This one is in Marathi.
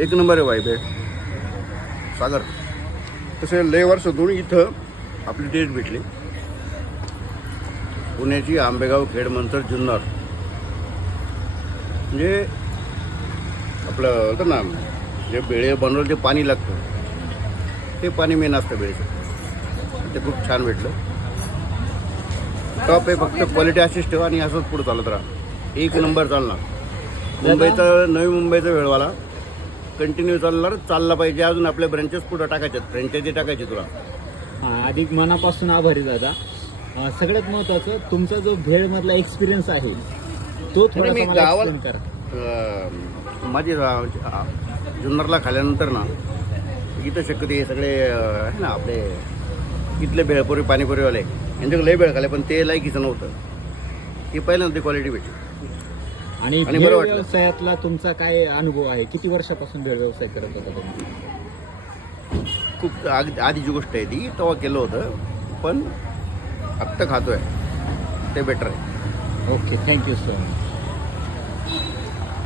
एक नंबर आहे वाईब आहे सागर. तसे लय वर्षातून इथं आपली टेस्ट भेटली. पुण्याची आंबेगाव खेड मंचर जुन्नर. म्हणजे आपलं होतं ना जे बेळे बनवलं जे पाणी लागतं ते पाणी मेन असतं बेळेचं. ते खूप छान भेटलं. टॉप आहे. फक्त क्वालिटी अशीच ठेवा आणि असंच पुढं चालत राहा. एक नंबर चालणार. मुंबईचा नवी मुंबईचा वेळवाला कंटिन्यू चालला पाहिजे. अजून आपल्या ब्रँचेस पुढं टाकायच्यात. फ्रँचायझी टाकायची तुला. हां, अधिक मनापासून आभारी दादा. सगळ्यात महत्त्वाचं तुमचा जो भेळमधला एक्सपिरियन्स आहे तो थोडा मी मला गावाला explain करा. माझी जुन्नरला खाल्यानंतर ना इथं शक्यतो हे सगळे आहे ना आपले इथले भेळपुरी पाणीपुरीवाले यांच्याकडे लय भेळ खाल्ले पण ते लायकीचं नव्हतं. हे पहिल्यांदा ती क्वालिटी भेटली आणि आणि भेळ बरं वाटलं. व्यवसायातला तुमचा काय अनुभव आहे? किती वर्षापासून भेळ व्यवसाय करत होता तुम्ही? खूप आधीची गोष्ट आहे ती. तेव्हा केलं होतं पण आत्ता खातोय ते बेटर आहे. Okay, thank you so much.